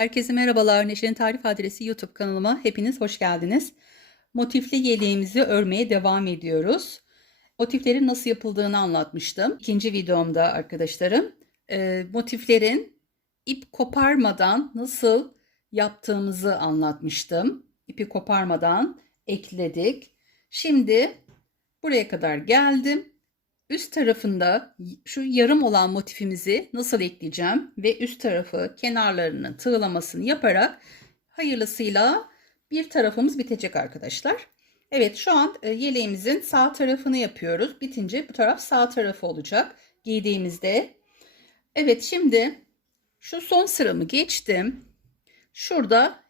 Herkese merhabalar. Neşe'nin Tarif Adresi YouTube kanalıma hepiniz hoş geldiniz. Motifli yeleğimizi örmeye devam ediyoruz. Motiflerin nasıl yapıldığını anlatmıştım. İkinci videomda arkadaşlarım motiflerin ip koparmadan nasıl yaptığımızı anlatmıştım. İpi koparmadan ekledik. Şimdi buraya kadar geldim. Üst tarafında şu yarım olan motifimizi nasıl ekleyeceğim ve üst tarafı kenarlarının tığlamasını yaparak hayırlısıyla bir tarafımız bitecek arkadaşlar. Evet, şu an yeleğimizin sağ tarafını yapıyoruz. Bitince bu taraf sağ tarafı olacak giydiğimizde. Evet, şimdi şu son sıramı geçtim. Şurada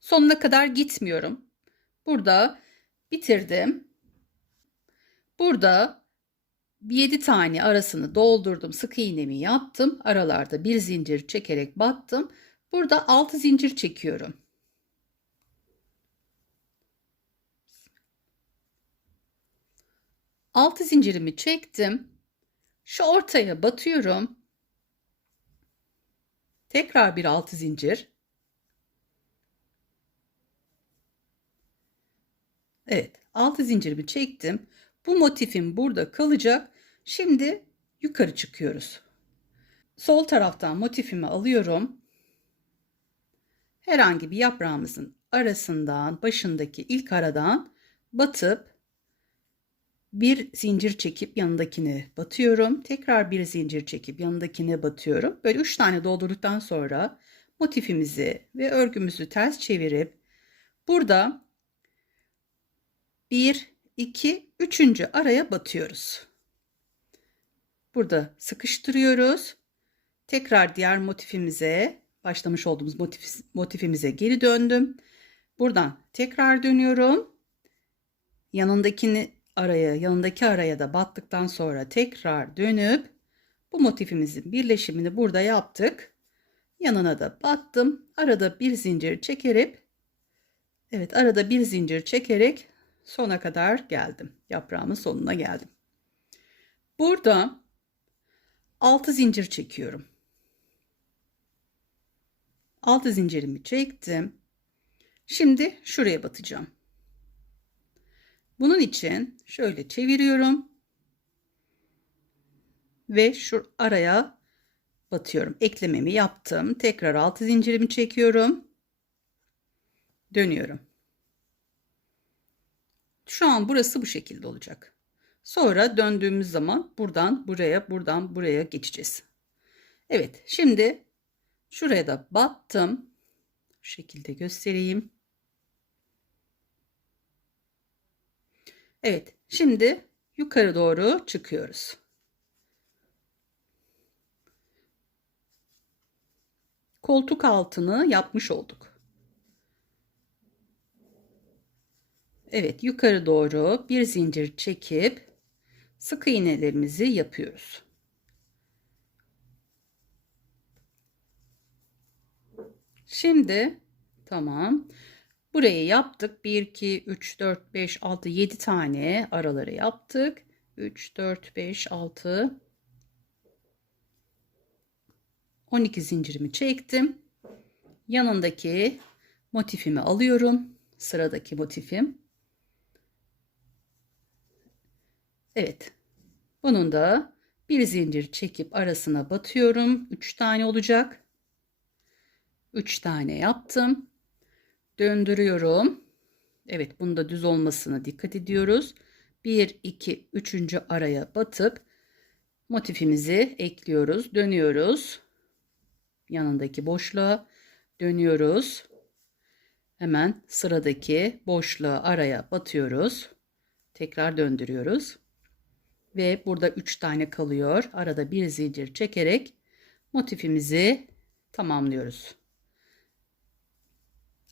sonuna kadar gitmiyorum. Burada bitirdim. Burada 7 tane arasını doldurdum. Sık iğnemi yaptım. Aralarda bir zincir çekerek battım. Burada 6 zincir çekiyorum. Altı zincirimi çektim. Şu ortaya batıyorum. Tekrar bir 6 zincir. Evet, 6 zincirimi çektim. Bu motifim burada kalacak. Şimdi yukarı çıkıyoruz. Sol taraftan motifimi alıyorum. Herhangi bir yaprağımızın arasından, başındaki ilk aradan batıp bir zincir çekip yanındakine batıyorum. Tekrar bir zincir çekip yanındakine batıyorum. Böyle 3 tane doldurduktan sonra motifimizi ve örgümüzü ters çevirip burada 1, 2, 3. araya batıyoruz. Burada sıkıştırıyoruz. Tekrar diğer motifimize, başlamış olduğumuz motifimize geri döndüm. Buradan tekrar dönüyorum. Yanındaki araya da battıktan sonra tekrar dönüp bu motifimizin birleşimini burada yaptık. Yanına da battım. Arada bir zincir çekerek, evet, arada bir zincir çekerek sona kadar geldim. Yaprağımın sonuna geldim. Burada 6 zincir çekiyorum. 6 zincirimi çektim. Şimdi şuraya batacağım. Bunun için şöyle çeviriyorum ve şu araya batıyorum. Eklememi yaptım. Tekrar 6 zincirimi çekiyorum. Dönüyorum. Şu an burası bu şekilde olacak. Sonra döndüğümüz zaman buradan buraya, buradan buraya geçeceğiz. Evet, şimdi şuraya da battım. Şu şekilde göstereyim. Evet, şimdi yukarı doğru çıkıyoruz. Koltuk altını yapmış olduk. Evet, yukarı doğru bir zincir çekip sık iğnelerimizi yapıyoruz. Şimdi tamam. Burayı yaptık. 1, 2, 3, 4, 5, 6, 7 tane araları yaptık. 3, 4, 5, 6, 12 zincirimi çektim. Yanındaki motifimi alıyorum. Sıradaki motifim. Evet. Bunun da bir zincir çekip arasına batıyorum. 3 tane olacak. 3 tane yaptım. Döndürüyorum. Evet, bunda düz olmasına dikkat ediyoruz. 1, 2, 3. araya batıp motifimizi ekliyoruz. Dönüyoruz. Yanındaki boşluğa dönüyoruz. Hemen sıradaki boşluğa araya batıyoruz. Tekrar döndürüyoruz. Ve burada 3 tane kalıyor. Arada bir zincir çekerek motifimizi tamamlıyoruz.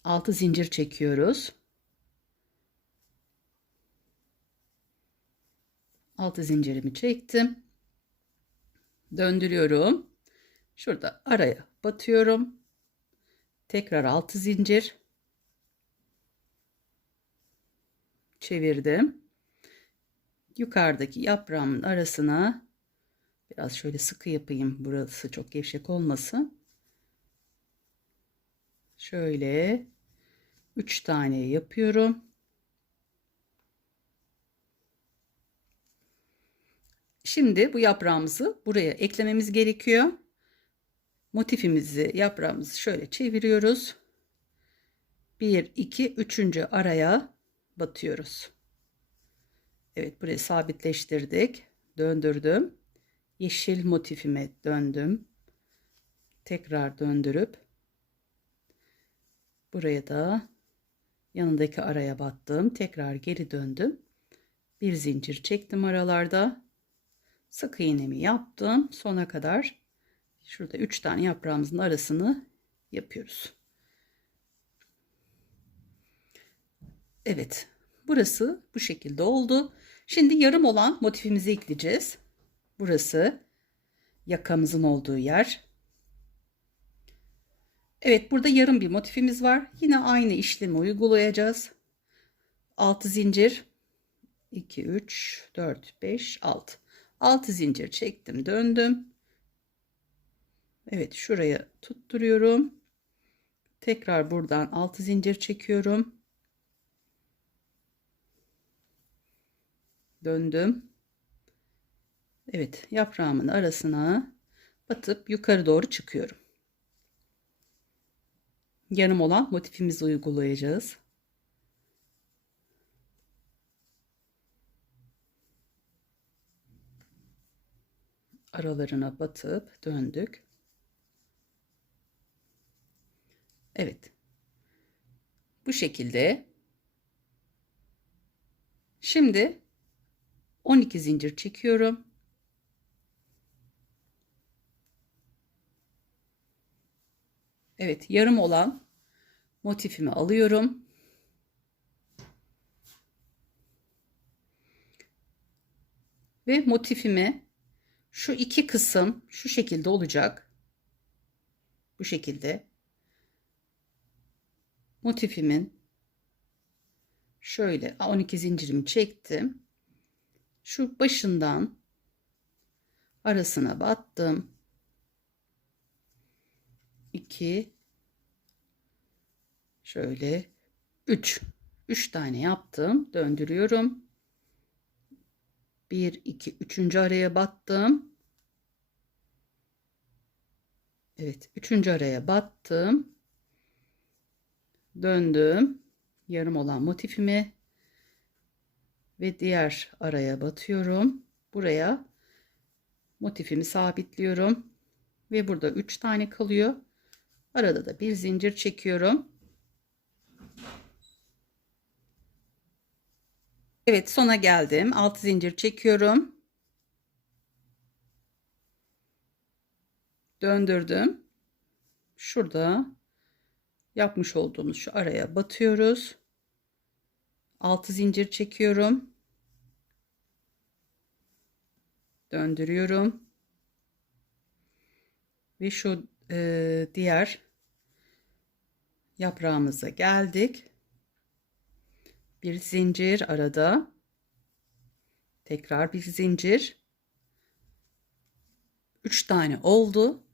6 zincir çekiyoruz. 6 zincirimi çektim. Döndürüyorum. Şurada araya batıyorum. Tekrar 6 zincir çevirdim. Yukarıdaki yaprağımın arasına biraz şöyle sıkı yapayım. Burası çok gevşek olmasın. Şöyle 3 tane yapıyorum. Şimdi bu yaprağımızı buraya eklememiz gerekiyor. Motifimizi, yaprağımızı şöyle çeviriyoruz. 1, 2, 3. araya batıyoruz. Evet, burayı sabitleştirdik. Döndürdüm. Yeşil motifime döndüm. Tekrar döndürüp buraya da yanındaki araya battım. Tekrar geri döndüm. Bir zincir çektim aralarda. Sık iğnemi yaptım. Sona kadar şurada 3 tane yaprağımızın arasını yapıyoruz. Evet, burası bu şekilde oldu. Şimdi yarım olan motifimizi ekleyeceğiz. Burası yakamızın olduğu yer. Evet, burada yarım bir motifimiz var. Yine aynı işlemi uygulayacağız. 6 zincir, 2, 3, 4, 5, 6. 6 zincir çektim, döndüm. Evet, şuraya tutturuyorum. Tekrar buradan 6 zincir çekiyorum. Döndüm. Evet, yaprağımın arasına batıp yukarı doğru çıkıyorum. Yarım olan motifimizi uygulayacağız. Aralarına batıp döndük. Evet. Bu şekilde. Şimdi 12 zincir çekiyorum. Evet, yarım olan motifimi alıyorum. Ve motifimi şu iki kısım şu şekilde olacak. Bu şekilde. Motifimin şöyle 12 zincirimi çektim. Şu başından arasına battım. 2 şöyle 3 tane yaptım. Döndürüyorum. 1, 2, 3. araya battım. Evet, 3. araya battım. Döndüm. Yarım olan motifimi ve diğer araya batıyorum. Buraya motifimi sabitliyorum. Ve burada 3 tane kalıyor. Arada da bir zincir çekiyorum. Evet, sona geldim. 6 zincir çekiyorum. Döndürdüm. Şurada yapmış olduğumuz şu araya batıyoruz. 6 zincir çekiyorum. Döndürüyorum. Ve şu diğer yaprağımıza geldik. Bir zincir arada. Tekrar bir zincir. 3 tane oldu.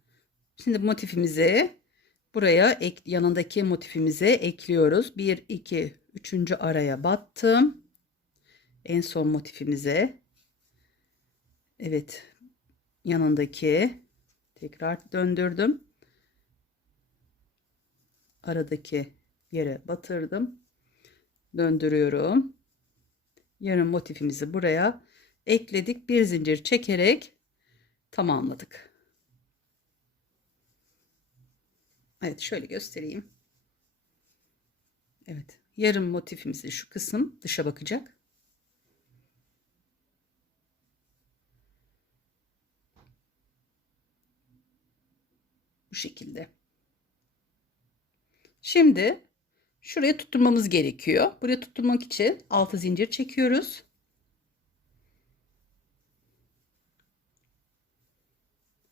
Şimdi motifimize buraya yanındaki motifimize ekliyoruz. 1, 2, 3. araya battım. En son motifimize. Evet. Yanındaki tekrar döndürdüm. Aradaki yere batırdım. Döndürüyorum. Yarım motifimizi buraya ekledik. Bir zincir çekerek tamamladık. Evet, şöyle göstereyim. Evet, yarım motifimizi şu kısım dışa bakacak. Bu şekilde. Şimdi şuraya tutturmamız gerekiyor. Buraya tutturmak için 6 zincir çekiyoruz.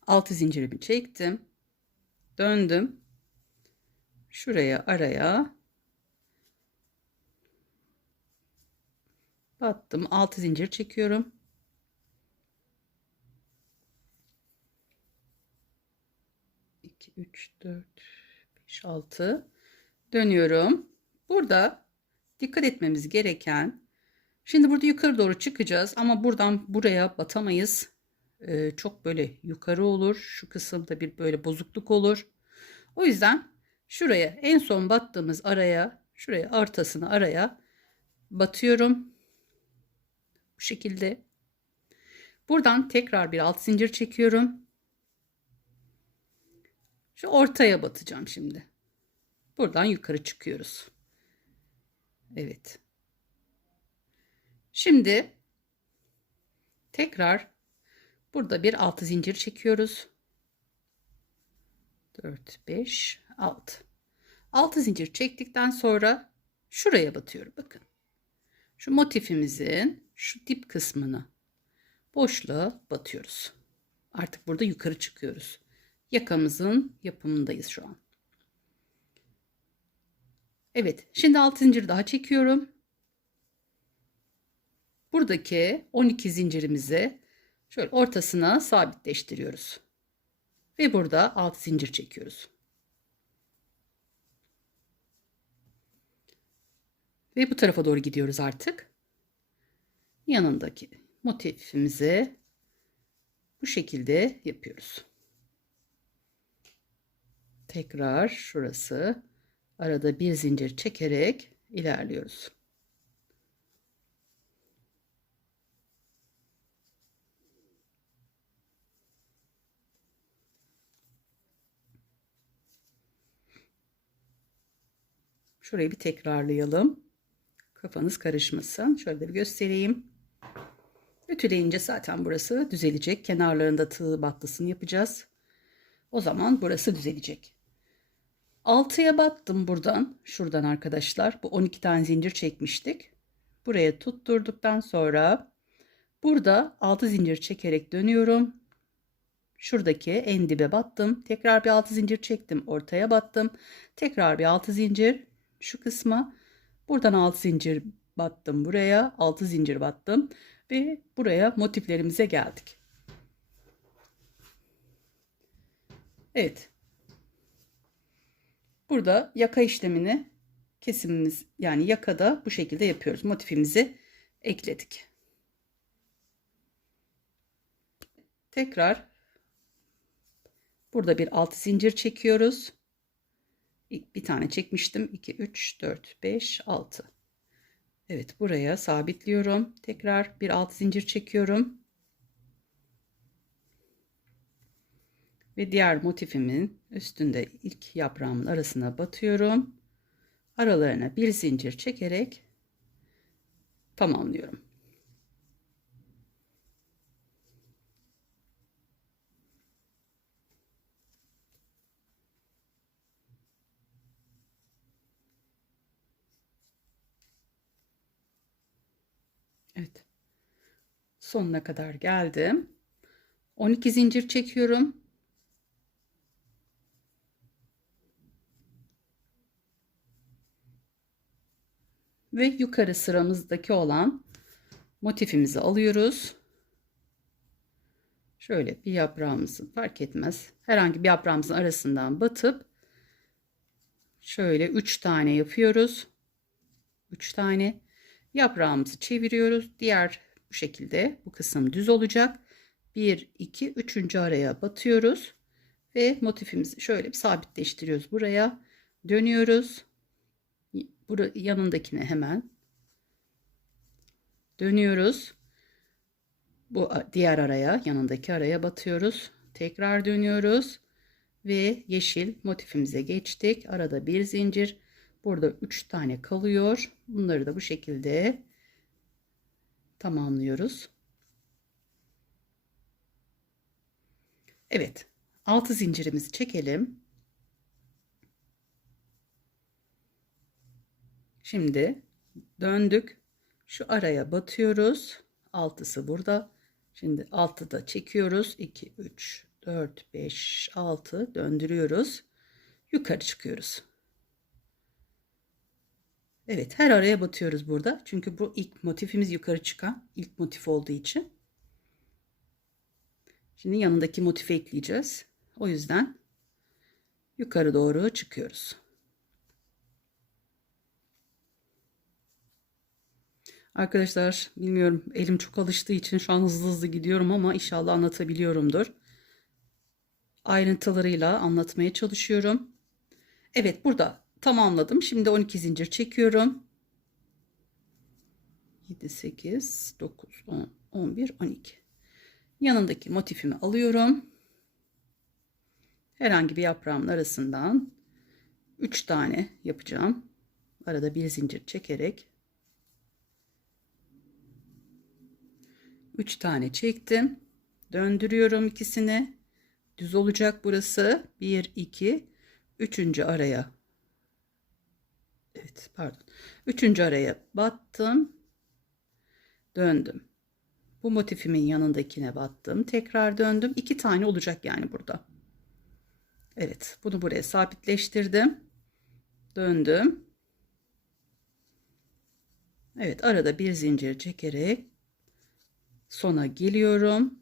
Altı zincirimi çektim. Döndüm. Şuraya araya battım. 6 zincir çekiyorum. İki, üç, dört, beş, 6. Dönüyorum. Burada dikkat etmemiz gereken, şimdi burada yukarı doğru çıkacağız ama buradan buraya batamayız. Çok böyle yukarı olur. Şu kısımda bir böyle bozukluk olur. O yüzden şuraya en son battığımız araya, şuraya ortasını araya batıyorum. Bu şekilde. Buradan tekrar bir alt zincir çekiyorum. Şu ortaya batacağım şimdi. Buradan yukarı çıkıyoruz. Evet. Şimdi tekrar burada bir altı zincir çekiyoruz. 4, 5, 6. 6 zincir çektikten sonra şuraya batıyorum. Bakın. Şu motifimizin şu dip kısmını boşluğa batıyoruz. Artık burada yukarı çıkıyoruz. Yakamızın yapımındayız şu an. Evet, şimdi 6 zincir daha çekiyorum. Buradaki 12 zincirimizi şöyle ortasına sabitleştiriyoruz. Ve burada 6 zincir çekiyoruz. Ve bu tarafa doğru gidiyoruz artık. Yanındaki motifimizi bu şekilde yapıyoruz. Tekrar şurası, arada bir zincir çekerek ilerliyoruz. Şurayı bir tekrarlayalım. Kafanız karışmasın. Şöyle bir göstereyim. Ütüleyince zaten burası düzelecek. Kenarlarında tığ battısını yapacağız. O zaman burası düzelecek. 6'ya battım buradan. Şuradan arkadaşlar. Bu 12 tane zincir çekmiştik. Buraya tutturduktan sonra burada 6 zincir çekerek dönüyorum. Şuradaki en dibe battım. Tekrar bir 6 zincir çektim. Ortaya battım. Tekrar bir 6 zincir. Şu kısma. Buradan 6 zincir battım buraya. 6 zincir battım. Ve buraya motiflerimize geldik. Evet. Burada yaka işlemini kesimimiz yani yakada bu şekilde yapıyoruz. Motifimizi ekledik. Tekrar burada bir alt zincir çekiyoruz. Bir tane çekmiştim. 2, 3, 4, 5, 6. Evet, buraya sabitliyorum. Tekrar bir alt zincir çekiyorum. Ve diğer motifimin üstünde ilk yaprağımın arasına batıyorum. Aralarına bir zincir çekerek tamamlıyorum. Evet. Sonuna kadar geldim. 12 zincir çekiyorum. Ve yukarı sıramızdaki olan motifimizi alıyoruz. Şöyle bir yaprağımızı fark etmez. Herhangi bir yaprağımızın arasından batıp şöyle 3 tane yapıyoruz. 3 tane yaprağımızı çeviriyoruz. Diğer bu şekilde bu kısım düz olacak. 1, 2, 3. araya batıyoruz. Ve motifimizi şöyle bir sabitleştiriyoruz. Buraya dönüyoruz. Yanındakine hemen dönüyoruz. Bu diğer araya, yanındaki araya batıyoruz. Tekrar dönüyoruz ve yeşil motifimize geçtik. Arada bir zincir. Burada 3 tane kalıyor. Bunları da bu şekilde tamamlıyoruz. Evet, 6 zincirimizi çekelim. Şimdi döndük. Şu araya batıyoruz. Altısı burada. Şimdi 6 da çekiyoruz. 2, 3, 4, 5, 6 döndürüyoruz. Yukarı çıkıyoruz. Evet, her araya batıyoruz burada. Çünkü bu ilk motifimiz yukarı çıkan ilk motif olduğu için. Şimdi yanındaki motifi ekleyeceğiz. O yüzden yukarı doğru çıkıyoruz. Arkadaşlar bilmiyorum, elim çok alıştığı için şu an hızlı hızlı gidiyorum ama inşallah anlatabiliyorumdur. Ayrıntılarıyla anlatmaya çalışıyorum. Evet, burada tamamladım. Şimdi 12 zincir çekiyorum. 7, 8, 9, 10, 11, 12. Yanındaki motifimi alıyorum. Herhangi bir yaprağımın arasından 3 tane yapacağım. Arada bir zincir çekerek 3 tane çektim. Döndürüyorum ikisini. Düz olacak burası. 1, 2, 3. araya. Evet, pardon. 3. araya battım. Döndüm. Bu motifimin yanındakine battım. Tekrar döndüm. 2 tane olacak yani burada. Evet, bunu buraya sabitleştirdim. Döndüm. Evet, arada bir zincir çekerek sona geliyorum.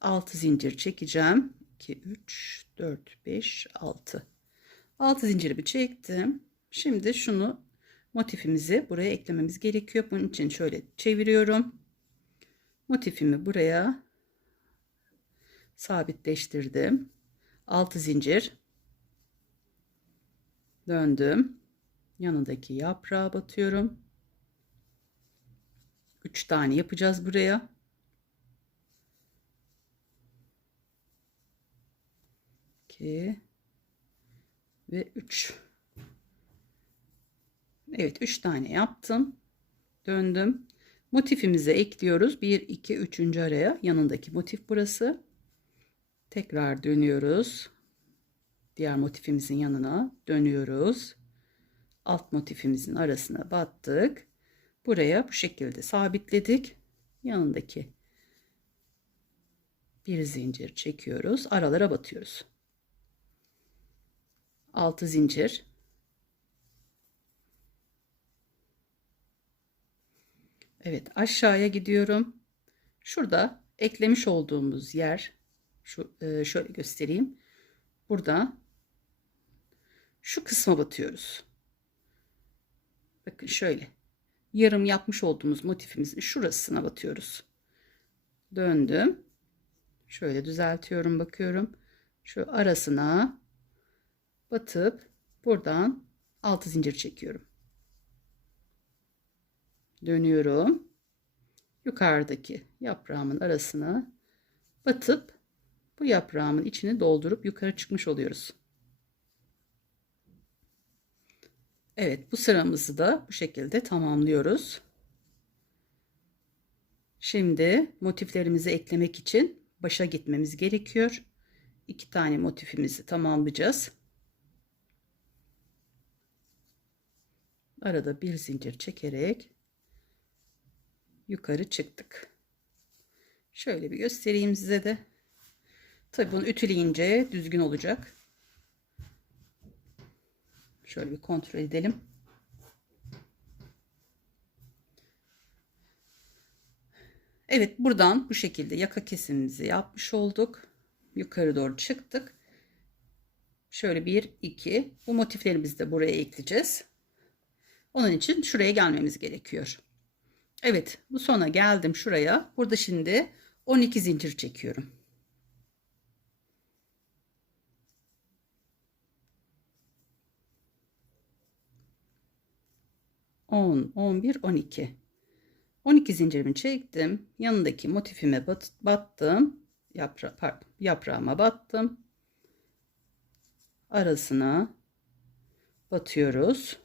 6 zincir çekeceğim. 2, 3, 4, 5, 6. 6 zincirimi çektim. Şimdi şunu, motifimizi buraya eklememiz gerekiyor. Bunun için şöyle çeviriyorum. Motifimi buraya sabitleştirdim. 6 zincir. Döndüm. Yanındaki yaprağa batıyorum. 3 tane yapacağız buraya. 2 ve 3. Evet, 3 tane yaptım. Döndüm. Motifimize ekliyoruz. 1, 2, 3. araya. Yanındaki motif burası. Tekrar dönüyoruz. Diğer motifimizin yanına dönüyoruz. Alt motifimizin arasına battık. Buraya bu şekilde sabitledik. Yanındaki bir zincir çekiyoruz. Aralara batıyoruz. 6 zincir. Evet, aşağıya gidiyorum. Şurada eklemiş olduğumuz yer, şöyle göstereyim. Burada şu kısma batıyoruz. Bakın şöyle. Yarım yapmış olduğumuz motifimizin şurasına batıyoruz. Döndüm. Şöyle düzeltiyorum, bakıyorum. Şu arasına batıp buradan 6 zincir çekiyorum. Dönüyorum. Yukarıdaki yaprağımın arasına batıp bu yaprağımın içini doldurup yukarı çıkmış oluyoruz. Evet, bu sıramızı da bu şekilde tamamlıyoruz. Şimdi motiflerimizi eklemek için başa gitmemiz gerekiyor. 2 tane motifimizi tamamlayacağız. Arada bir zincir çekerek yukarı çıktık. Şöyle bir göstereyim size de. Tabii bunu ütüleyince düzgün olacak. Şöyle bir kontrol edelim. Evet, buradan bu şekilde yaka kesimimizi yapmış olduk. Yukarı doğru çıktık. Şöyle 1, 2. Bu motiflerimizi de buraya ekleyeceğiz. Onun için şuraya gelmemiz gerekiyor. Evet, bu sona geldim şuraya. Burada şimdi 12 zincir çekiyorum. 10, 11, 12. 12 zincirimi çektim. Yanındaki motifime battım. Yaprağıma battım. Arasına batıyoruz.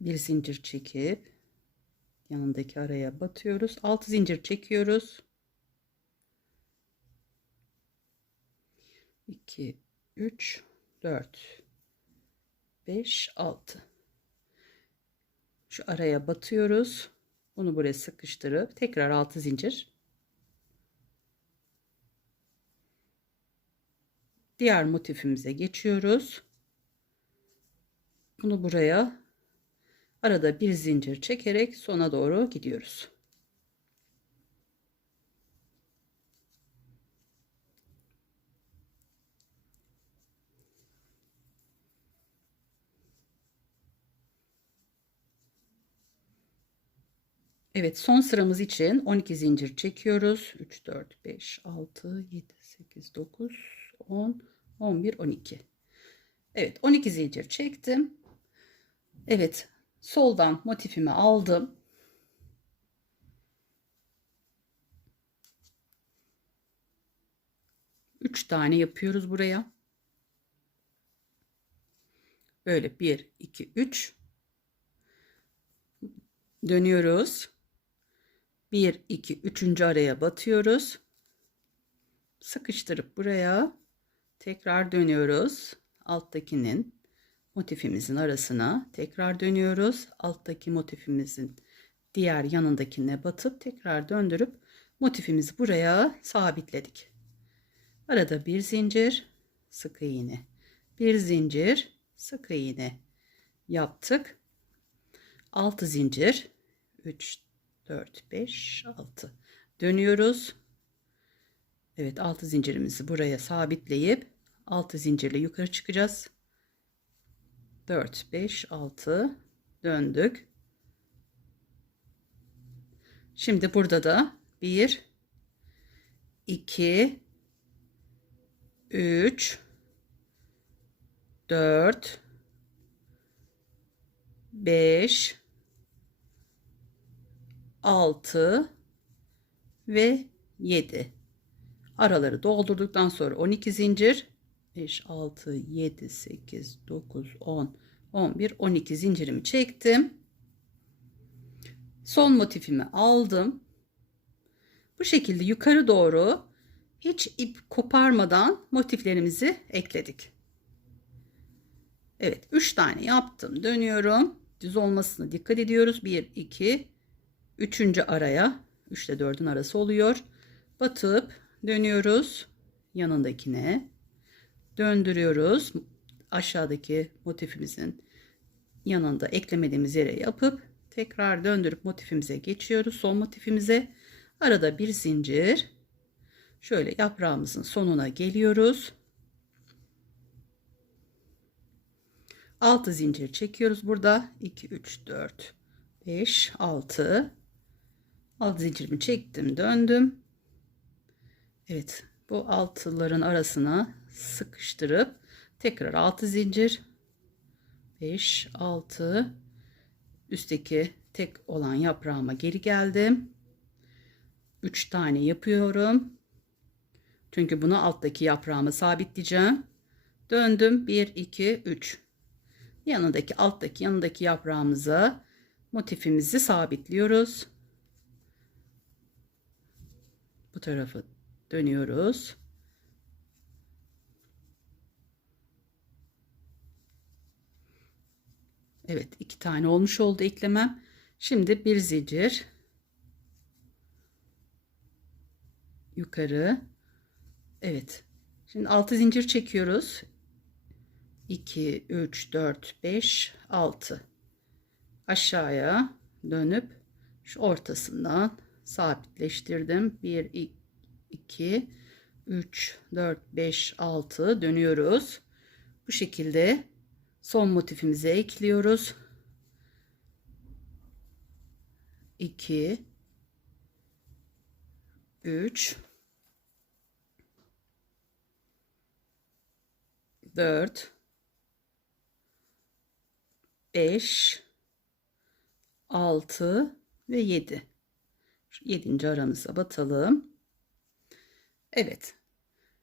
Bir zincir çekip yanındaki araya batıyoruz. 6 zincir çekiyoruz. 2, 3, 4, 5, 6. Şu araya batıyoruz. Bunu buraya sıkıştırıp tekrar 6 zincir. Diğer motifimize geçiyoruz. Bunu buraya arada bir zincir çekerek sona doğru gidiyoruz. Evet, son sıramız için 12 zincir çekiyoruz. 3, 4, 5, 6, 7, 8, 9, 10, 11, 12. Evet, 12 zincir çektim. Evet, soldan motifimi aldım. Üç tane yapıyoruz buraya. Böyle 1, 2, 3. Dönüyoruz. 1, 2, 3. araya batıyoruz. Sıkıştırıp buraya tekrar dönüyoruz. Alttakinin motifimizin arasına tekrar dönüyoruz. Alttaki motifimizin diğer yanındakine batıp tekrar döndürüp motifimizi buraya sabitledik. Arada bir zincir, sık iğne, bir zincir, sık iğne yaptık. 6 zincir, 3, 4, 5, 6 dönüyoruz. Evet, 6 zincirimizi buraya sabitleyip 6 zincirle yukarı çıkacağız. 4, 5, 6 döndük. Şimdi burada da 1, 2, 3, 4, 5, 6 ve 7. Araları doldurduktan sonra 12 zincir. 5, 6, 7, 8, 9, 10, 11, 12 zincirimi çektim. Son motifimi aldım. Bu şekilde yukarı doğru hiç ip koparmadan motiflerimizi ekledik. Evet, 3 tane yaptım. Dönüyorum. Düz olmasına dikkat ediyoruz. 1, 2, 3. araya. 3 ile 4'ün arası oluyor. Batıp dönüyoruz. Yanındakine. Döndürüyoruz. Aşağıdaki motifimizin yanında eklemediğimiz yere yapıp tekrar döndürüp motifimize geçiyoruz. Son motifimize arada bir zincir. Şöyle yaprağımızın sonuna geliyoruz. 6 zincir çekiyoruz burada. 2, 3, 4, 5, 6. 6 zincirimi çektim, döndüm. Evet, bu altıların arasına sıkıştırıp tekrar 6 zincir, 5, 6, üstteki tek olan yaprağıma geri geldim. 3 tane yapıyorum. Çünkü bunu alttaki yaprağıma sabitleyeceğim. Döndüm. 1, 2, 3. Yanındaki yaprağımıza motifimizi sabitliyoruz. Bu tarafı dönüyoruz. Evet, 2 tane olmuş oldu eklemem. Şimdi bir zincir yukarı. Evet. Şimdi 6 zincir çekiyoruz. 2, 3, 4, 5, 6. Aşağıya dönüp şu ortasından sabitleştirdim. 1, 2, 3, 4, 5, 6 dönüyoruz. Bu şekilde son motifimize ekliyoruz. 2, 3, 4, 5, 6 ve 7. 7. aramıza batalım. Evet.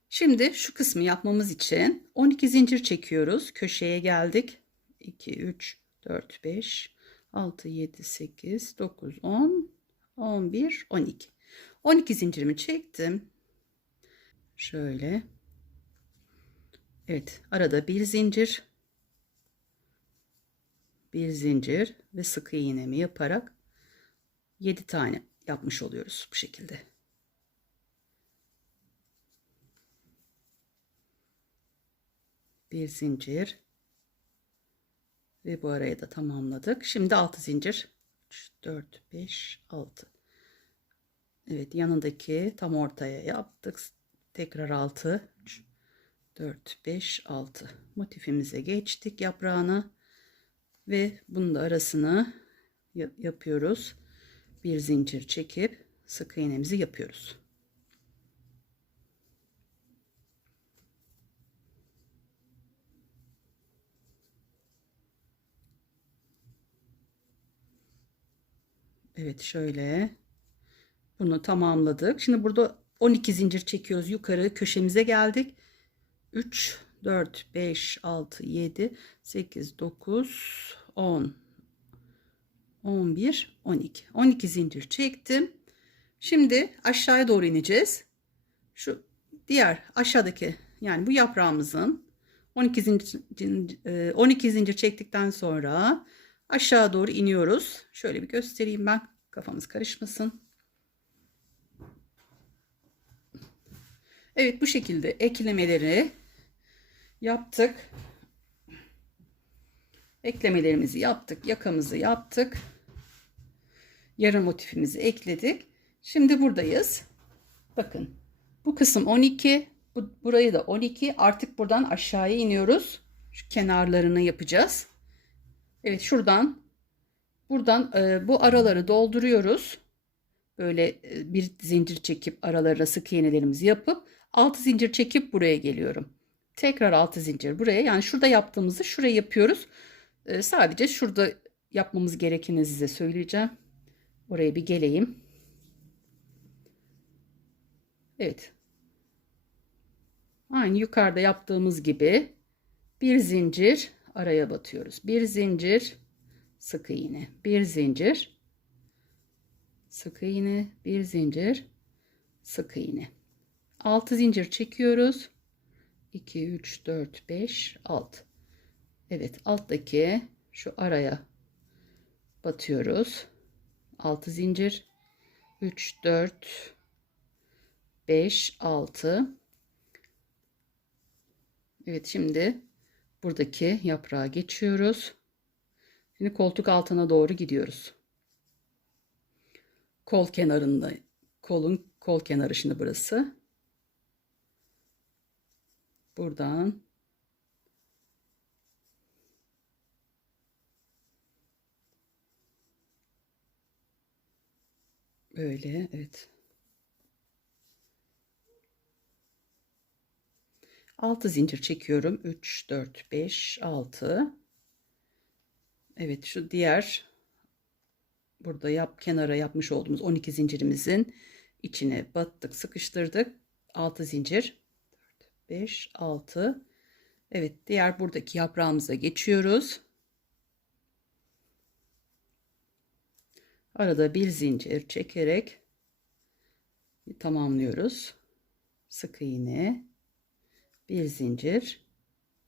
Şimdi şu kısmı yapmamız için 12 zincir çekiyoruz. Köşeye geldik. 2, 3, 4, 5, 6, 7, 8, 9, 10, 11, 12. 12 zincirimi çektim. Şöyle. Evet. Arada bir zincir. Bir zincir ve sık iğnemi yaparak 7 tane yapmış oluyoruz bu şekilde. Bir zincir ve bu arayı da tamamladık. Şimdi 6 zincir. 3, 4, 5, 6. Evet, yanındaki tam ortaya yaptık. Tekrar 6, 3, 4, 5, 6. Motifimize geçtik yaprağına ve bunun da arasını yapıyoruz. Bir zincir çekip sık iğnemizi yapıyoruz. Evet, şöyle bunu tamamladık. Şimdi burada 12 zincir çekiyoruz. Yukarı köşemize geldik. 3, 4, 5, 6, 7, 8, 9, 10, 11, 12. 12 zincir çektim. Şimdi aşağıya doğru ineceğiz. Şu diğer aşağıdaki, yani bu yaprağımızın 12 zincir çektikten sonra aşağı doğru iniyoruz. Şöyle bir göstereyim ben. Kafamız karışmasın. Evet, bu şekilde eklemeleri yaptık. Eklemelerimizi yaptık. Yakamızı yaptık. Yarım motifimizi ekledik. Şimdi buradayız. Bakın. Bu kısım 12. Burayı da 12. Artık buradan aşağıya iniyoruz. Şu kenarlarını yapacağız. Evet, buradan bu araları dolduruyoruz. Böyle bir zincir çekip aralarına sık iğnelerimizi yapıp 6 zincir çekip buraya geliyorum. Tekrar 6 zincir buraya. Yani şurada yaptığımızı şuraya yapıyoruz. Sadece şurada yapmamız gerekeni size söyleyeceğim. Oraya bir geleyim. Evet. Aynı yukarıda yaptığımız gibi bir zincir araya batıyoruz. Bir zincir sık iğne. Bir zincir sık iğne. Bir zincir sık iğne. 6 zincir çekiyoruz. 2, 3, 4, 5, 6. Evet, alttaki şu araya batıyoruz. 6 zincir. 3, 4, 5, 6. Evet, şimdi buradaki yaprağa geçiyoruz. Şimdi koltuk altına doğru gidiyoruz. Kol kenarında, kol kenarı şimdi burası. Buradan böyle, evet. 6 zincir çekiyorum. 3, 4, 5, 6. Evet, şu diğer burada kenara yapmış olduğumuz 12 zincirimizin içine battık, sıkıştırdık. 6 zincir. 4, 5, 6. Evet, diğer buradaki yaprağımıza geçiyoruz. Arada bir zincir çekerek tamamlıyoruz. Sık iğne, bir zincir,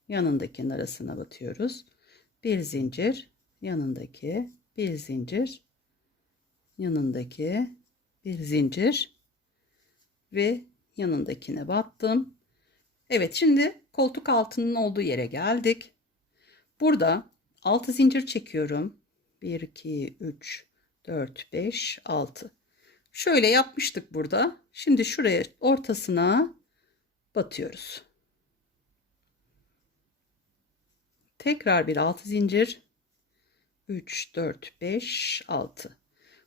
yanındakinin arasına batıyoruz. Bir zincir, yanındaki, bir zincir, yanındaki, bir zincir ve yanındakine battım. Evet, şimdi koltuk altının olduğu yere geldik. Burada 6 zincir çekiyorum. 1, 2, 3, 4, 5, 6. Şöyle yapmıştık burada. Şimdi şuraya ortasına batıyoruz. Tekrar bir 6 zincir. 3, 4, 5, 6.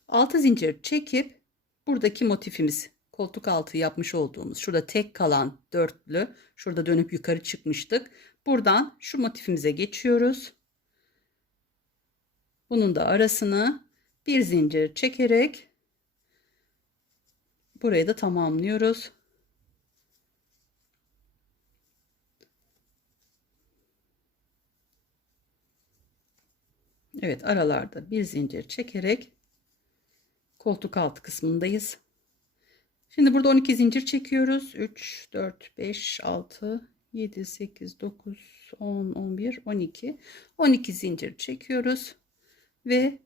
6 zincir çekip buradaki motifimiz, koltuk altı yapmış olduğumuz şurada tek kalan dörtlü, şurada dönüp yukarı çıkmıştık. Buradan şu motifimize geçiyoruz. Bunun da arasını bir zincir çekerek burayı da tamamlıyoruz. Evet, aralarda bir zincir çekerek koltuk altı kısmındayız. Şimdi burada 12 zincir çekiyoruz. 3, 4, 5, 6, 7, 8, 9, 10, 11, 12. 12 zincir çekiyoruz. Ve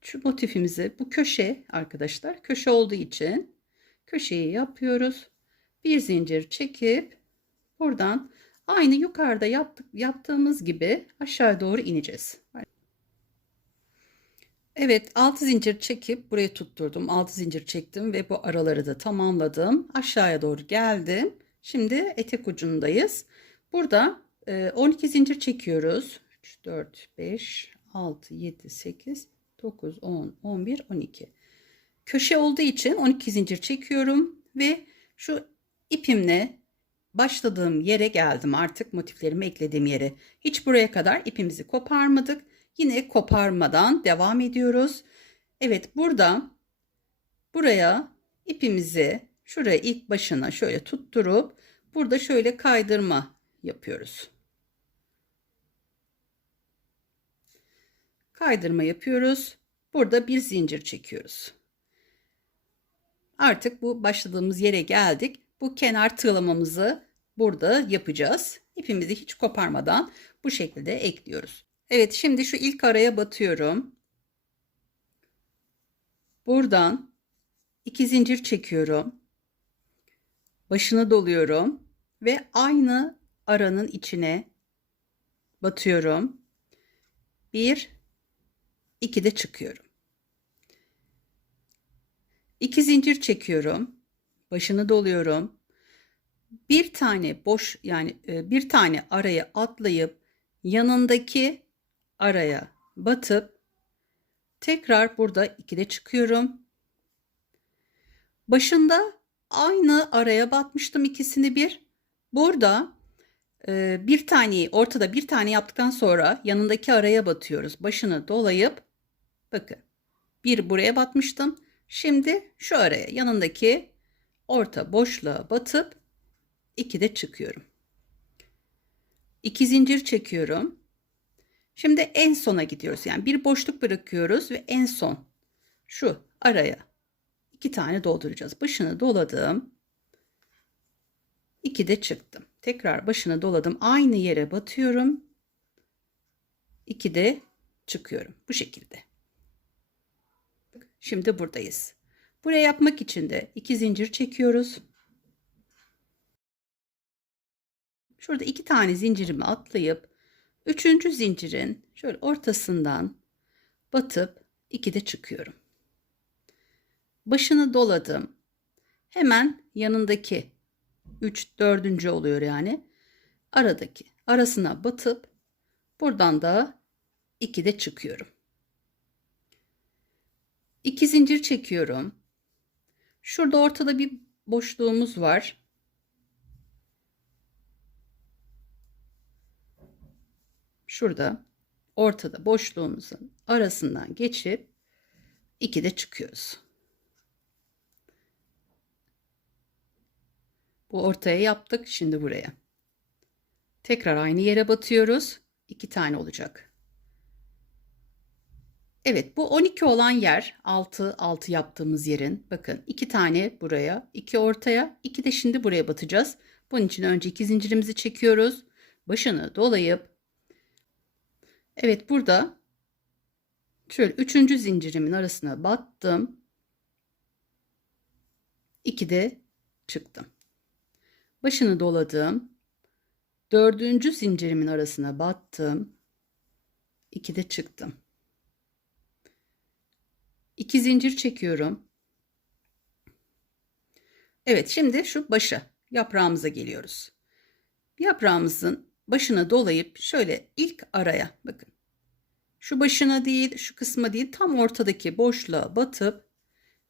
şu motifimizi, bu köşe arkadaşlar, köşe olduğu için köşeyi yapıyoruz. Bir zincir çekip buradan aynı yukarıda yaptığımız gibi aşağı doğru ineceğiz. Evet, 6 zincir çekip buraya tutturdum. 6 zincir çektim ve bu araları da tamamladım. Aşağıya doğru geldim. Şimdi etek ucundayız. Burada 12 zincir çekiyoruz. 3, 4, 5, 6, 7, 8, 9, 10, 11, 12. Köşe olduğu için 12 zincir çekiyorum ve şu ipimle başladığım yere geldim, artık motiflerimi eklediğim yere. Hiç buraya kadar ipimizi koparmadık. Yine koparmadan devam ediyoruz. Evet, buraya ipimizi şuraya ilk başına şöyle tutturup burada şöyle kaydırma yapıyoruz. Kaydırma yapıyoruz. Burada bir zincir çekiyoruz. Artık bu başladığımız yere geldik. Bu kenar tığlamamızı burada yapacağız. İpimizi hiç koparmadan bu şekilde ekliyoruz. Evet, şimdi şu ilk araya batıyorum. Buradan 2 zincir çekiyorum. Başını doluyorum ve aynı aranın içine batıyorum. 1, 2 de çıkıyorum. 2 zincir çekiyorum. Başını doluyorum. Bir tane boş, yani bir tane araya atlayıp yanındaki araya batıp tekrar burada 2 de çıkıyorum. Başında aynı araya batmıştım ikisini bir. Burada bir taneyi, ortada bir tane yaptıktan sonra yanındaki araya batıyoruz. Başını dolayıp bakın, bir buraya batmıştım. Şimdi şu araya, yanındaki orta boşluğa batıp 2 de çıkıyorum. 2 zincir çekiyorum. Şimdi en sona gidiyoruz. Yani bir boşluk bırakıyoruz ve en son şu araya 2 tane dolduracağız. Başını doladım. 2 de çıktım. Tekrar başını doladım. Aynı yere batıyorum. 2 de çıkıyorum. Bu şekilde. Şimdi buradayız. Buraya yapmak için de 2 zincir çekiyoruz. Şurada 2 tane zincirimi atlayıp 3. zincirin şöyle ortasından batıp 2 de çıkıyorum. Başını doladım. Hemen yanındaki 3, 4. oluyor yani. Aradaki arasına batıp buradan da 2 de çıkıyorum. 2 zincir çekiyorum. Şurada ortada bir boşluğumuz var. Şurada ortada boşluğumuzun arasından geçip 2 de çıkıyoruz. Bu ortaya yaptık. Şimdi buraya. Tekrar aynı yere batıyoruz. 2 tane olacak. Evet, bu 12 olan yer 6 6 yaptığımız yerin. Bakın 2 tane buraya, 2 ortaya, 2 de şimdi buraya batacağız. Bunun için önce 2 zincirimizi çekiyoruz. Başını dolayıp evet, burada şöyle 3. zincirimin arasına battım. 2 de çıktım. Başını doladım. 4. zincirimin arasına battım. 2 de çıktım. 2 zincir çekiyorum. Evet, şimdi şu başa, yaprağımıza geliyoruz. Yaprağımızın başına dolayıp şöyle ilk araya, bakın. Şu başına değil, şu kısma değil, tam ortadaki boşluğa batıp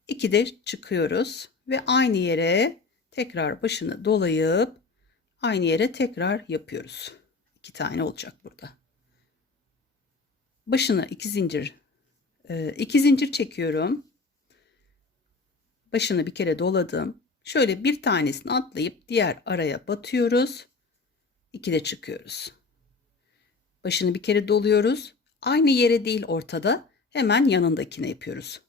2 de çıkıyoruz ve aynı yere tekrar başını dolayıp aynı yere tekrar yapıyoruz. 2 tane olacak burada. Başına 2 zincir çekiyorum. Başını bir kere doladım. Şöyle bir tanesini atlayıp diğer araya batıyoruz. 2 de çıkıyoruz. Başını bir kere doluyoruz. Aynı yere değil, ortada, hemen yanındakine yapıyoruz.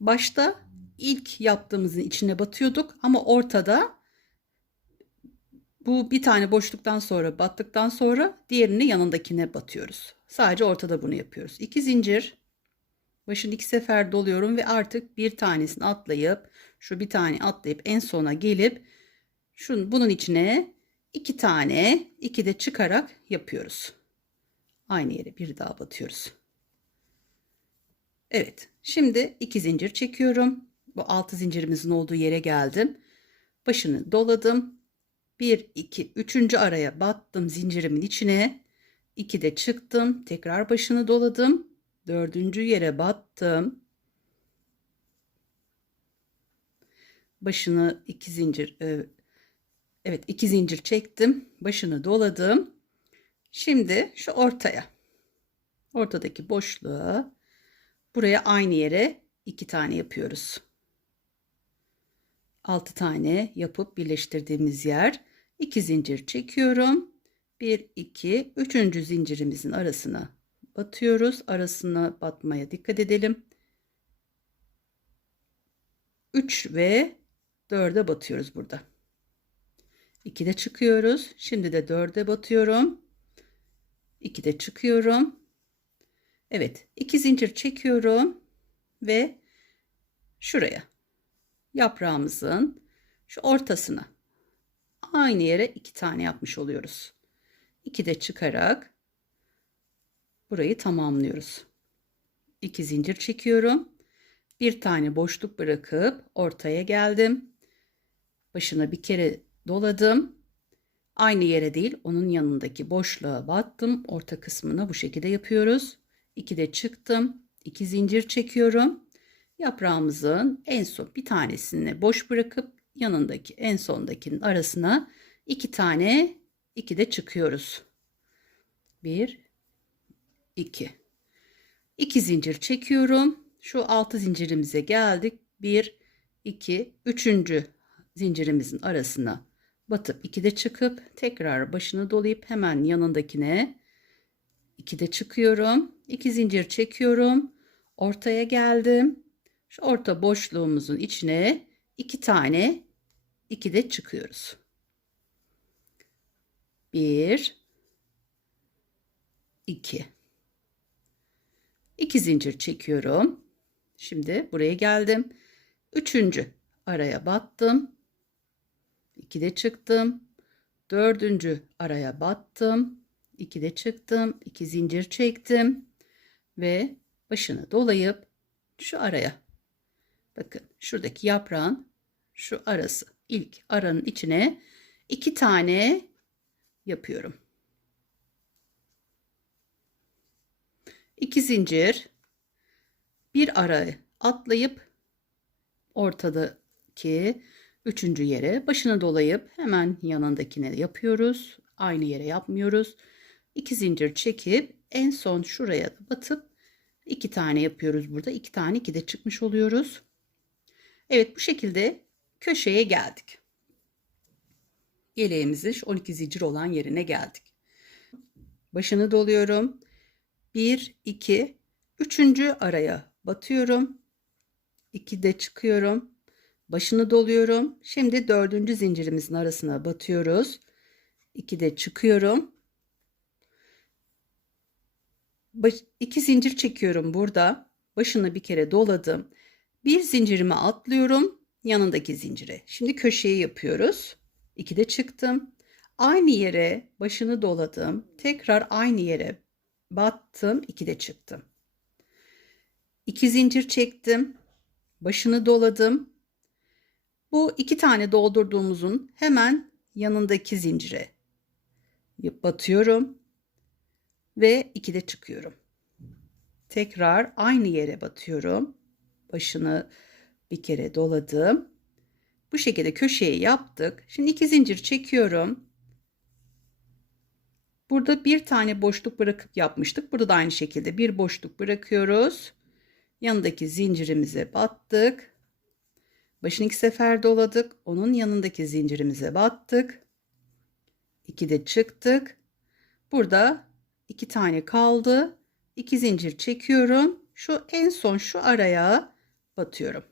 Başta ilk yaptığımızın içine batıyorduk ama ortada bu bir tane boşluktan sonra battıktan sonra diğerini yanındakine batıyoruz. Sadece ortada bunu yapıyoruz. 2 zincir, başını 2 sefer doluyorum ve artık bir tanesini atlayıp şu bir tane atlayıp en sona gelip bunun içine 2 tane, 2 de çıkarak yapıyoruz. Aynı yere bir daha batıyoruz. Evet, şimdi 2 zincir çekiyorum. Bu 6 zincirimizin olduğu yere geldim. Başını doladım. 1, 2, 3. araya battım zincirimin içine. 2 de çıktım. Tekrar başını doladım. Dördüncü yere battım. Başını 2 zincir, evet 2 zincir çektim. Başını doladım. Şimdi şu ortadaki boşluğa, buraya aynı yere 2 tane yapıyoruz. 6 tane yapıp birleştirdiğimiz yer. 2 zincir çekiyorum. 1 2 3. zincirimizin arasına batıyoruz. Arasına batmaya dikkat edelim. 3 ve 4'e batıyoruz burada. 2'de çıkıyoruz. Şimdi de 4'e batıyorum. 2'de çıkıyorum. Evet, 2 zincir çekiyorum ve şuraya, yaprağımızın şu ortasına, aynı yere 2 tane yapmış oluyoruz. 2'de çıkarak burayı tamamlıyoruz. 2 zincir çekiyorum. Bir tane boşluk bırakıp ortaya geldim. Başına bir kere doladım. Aynı yere değil, onun yanındaki boşluğa battım. Orta kısmına bu şekilde yapıyoruz. 2'de çıktım. 2 zincir çekiyorum. Yaprağımızın en son bir tanesini boş bırakıp yanındaki en sondakinin arasına 2 tane, 2'de çıkıyoruz. 1 2 2 zincir çekiyorum. Şu 6 zincirimize geldik. 1 2 3. zincirimizin arasına batıp 2'de çıkıp tekrar başını dolayıp hemen yanındakine 2'de çıkıyorum. 2 zincir çekiyorum. Ortaya geldim. Şu orta boşluğumuzun içine 2 tane 2'de çıkıyoruz. 1 2 2 zincir çekiyorum. Şimdi buraya geldim. 3. araya battım. 2'de çıktım. 4. araya battım. 2'de çıktım. 2 zincir çektim ve başını dolayıp şu araya, bakın şuradaki yaprağın şu arası, ilk aranın içine 2 tane yapıyorum. 2 zincir, bir arayı atlayıp ortadaki 3. yere başını dolayıp hemen yanındakine yapıyoruz. Aynı yere yapmıyoruz. 2 zincir çekip en son şuraya batıp 2 tane yapıyoruz burada. 2 tane 2'de çıkmış oluyoruz. Evet, bu şekilde köşeye geldik. Yeleğimizin şu 12 zincir olan yerine geldik. Başını doluyorum. 1 2 3. araya batıyorum. 2'de çıkıyorum. Başını doluyorum. Şimdi 4. zincirimizin arasına batıyoruz. 2'de çıkıyorum. 2 zincir çekiyorum burada. Başını bir kere doladım. Bir zincirimi atlıyorum yanındaki zincire. Şimdi köşeyi yapıyoruz. 2'de çıktım. Aynı yere başını doladım. Tekrar aynı yere battım. 2'de çıktım. 2 zincir çektim. Başını doladım. Bu 2 tane doldurduğumuzun hemen yanındaki zincire batıyorum ve 2'de çıkıyorum. Tekrar aynı yere batıyorum. Başını bir kere doladım. Bu şekilde köşeyi yaptık. Şimdi 2 zincir çekiyorum. Burada bir tane boşluk bırakıp yapmıştık. Burada da aynı şekilde bir boşluk bırakıyoruz. Yanındaki zincirimize battık. Başını 2 sefer doladık. Onun yanındaki zincirimize battık. 2'de çıktık. Burada 2 tane kaldı. 2 zincir çekiyorum. Şu en son şu araya batıyorum.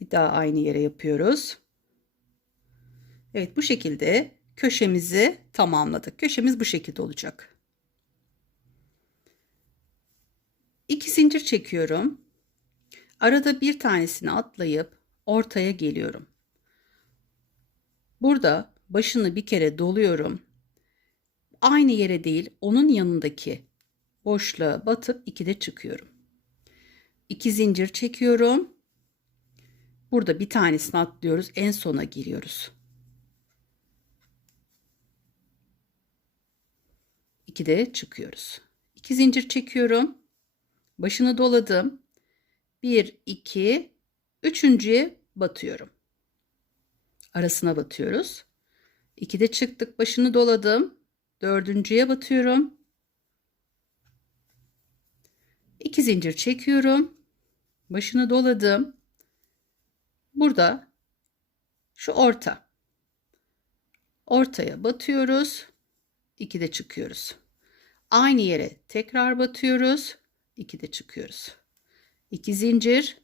Bir daha aynı yere yapıyoruz. Evet, bu şekilde köşemizi tamamladık. Köşemiz bu şekilde olacak. 2 zincir çekiyorum. Arada bir tanesini atlayıp ortaya geliyorum. Burada başını bir kere doluyorum. Aynı yere değil, onun yanındaki boşluğa batıp 2'de çıkıyorum. 2 zincir çekiyorum. Burada bir tanesini atlıyoruz. En sona giriyoruz. 2'de çıkıyoruz. 2 zincir çekiyorum. Başını doladım. 1, 2, üçüncüye batıyorum. Arasına batıyoruz. 2'de çıktık, başını doladım. Dördüncüye batıyorum. 2 zincir çekiyorum. Başını doladım. Burada şu ortaya batıyoruz. 2'de çıkıyoruz. Aynı yere tekrar batıyoruz. 2'de çıkıyoruz. 2 zincir.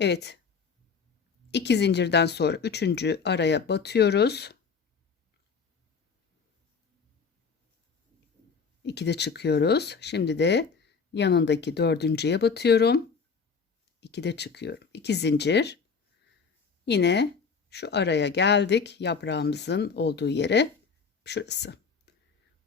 Evet. 2 zincirden sonra 3. araya batıyoruz. 2'de çıkıyoruz. Şimdi de yanındaki 4.'ye batıyorum. 2'de çıkıyorum. 2 zincir. Yine şu araya geldik. Yaprağımızın olduğu yere. Şurası.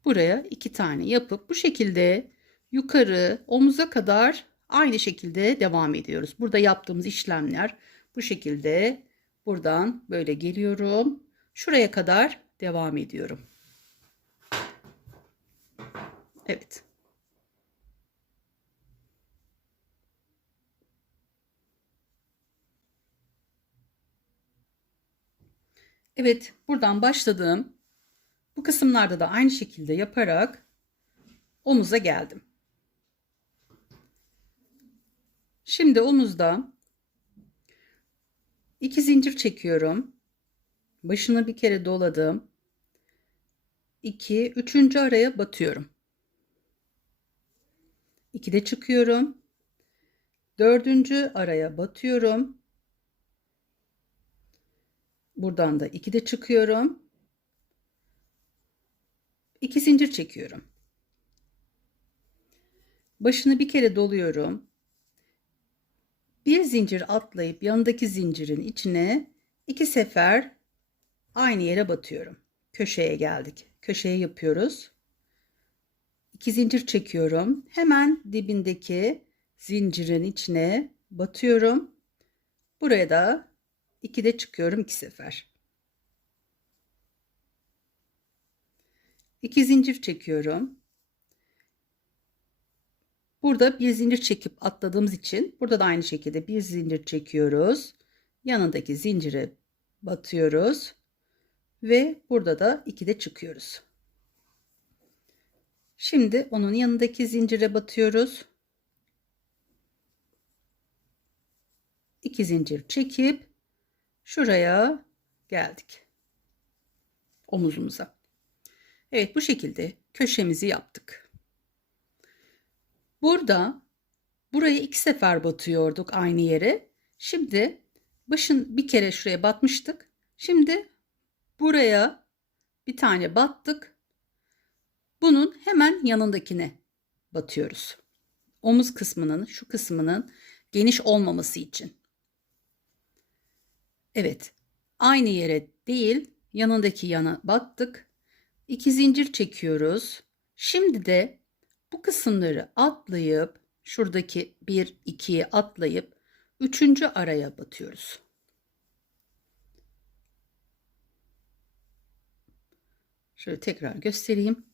Buraya 2 tane yapıp bu şekilde yukarı omuza kadar aynı şekilde devam ediyoruz. Burada yaptığımız işlemler bu şekilde. Buradan böyle geliyorum. Şuraya kadar devam ediyorum. Evet. Evet, buradan başladığım bu kısımlarda da aynı şekilde yaparak omuza geldim. Şimdi omuzda 2 zincir çekiyorum. Başını bir kere doladım. 2, 3. araya batıyorum. 2'de çıkıyorum. 4. araya batıyorum. Buradan da 2'de çıkıyorum. 2 zincir çekiyorum. Başını bir kere doluyorum. Bir zincir atlayıp yanındaki zincirin içine 2 sefer aynı yere batıyorum. Köşeye geldik. Köşeye yapıyoruz. 2 zincir çekiyorum. Hemen dibindeki zincirin içine batıyorum. Buraya da 2'de çıkıyorum 2 sefer. 2 zincir çekiyorum. Burada bir zincir çekip atladığımız için burada da aynı şekilde bir zincir çekiyoruz. Yanındaki zincire batıyoruz ve burada da 2'de çıkıyoruz. Şimdi onun yanındaki zincire batıyoruz. 2 zincir çekip şuraya geldik. Omuzumuza. Evet, bu şekilde köşemizi yaptık. Buraya 2 sefer batıyorduk aynı yere. Şimdi bir kere şuraya batmıştık. Şimdi buraya bir tane battık. Bunun hemen yanındakine batıyoruz. Omuz kısmının, şu kısmının geniş olmaması için. Evet, aynı yere değil, yanındaki yana battık. 2 zincir çekiyoruz. Şimdi de bu kısımları atlayıp şuradaki 1 2'yi atlayıp 3. araya batıyoruz. Şöyle tekrar göstereyim.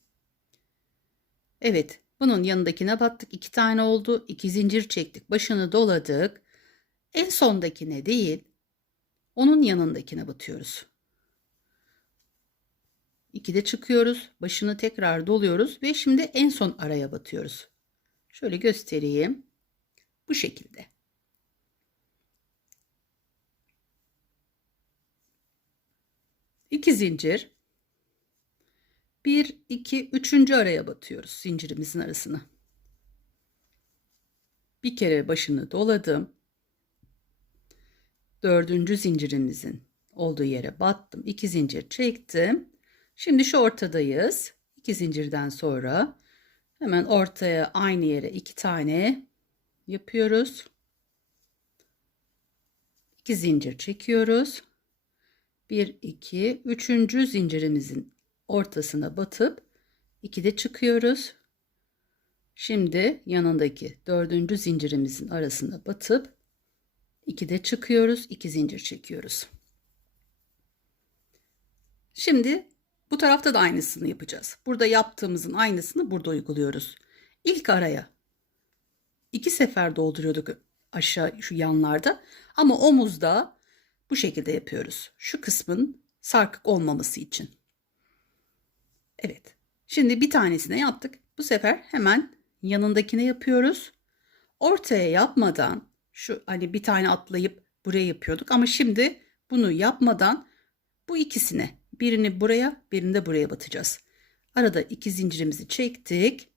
Evet, bunun yanındakine battık. 2 tane oldu. 2 zincir çektik. Başını doladık. En sondakine değil, onun yanındakine batıyoruz. 2'de çıkıyoruz. Başını tekrar doluyoruz ve şimdi en son araya batıyoruz. Şöyle göstereyim. Bu şekilde. İki zincir. 1, 2, 3. araya batıyoruz zincirimizin arasına. Bir kere başını doladım. 4. zincirimizin olduğu yere battım. 2 zincir çektim. Şimdi şu ortadayız. 2 zincirden sonra hemen ortaya aynı yere 2 tane yapıyoruz. 2 zincir çekiyoruz. 1 2 3. zincirimizin ortasına batıp 2'de çıkıyoruz. Şimdi yanındaki 4. zincirimizin arasına batıp 2'de çıkıyoruz. 2 zincir çekiyoruz. Şimdi Bu tarafta da aynısını yapacağız. Burada yaptığımızın aynısını burada uyguluyoruz. İlk araya 2 sefer dolduruyorduk aşağı şu yanlarda, ama omuzda bu şekilde yapıyoruz. Şu kısmın sarkık olmaması için. Evet. Şimdi bir tanesine yaptık. Bu sefer hemen yanındakine yapıyoruz. Ortaya yapmadan şu hani bir tane atlayıp buraya yapıyorduk, ama şimdi bunu yapmadan bu ikisine, birini buraya, birini de buraya batacağız. Arada 2 zincirimizi çektik.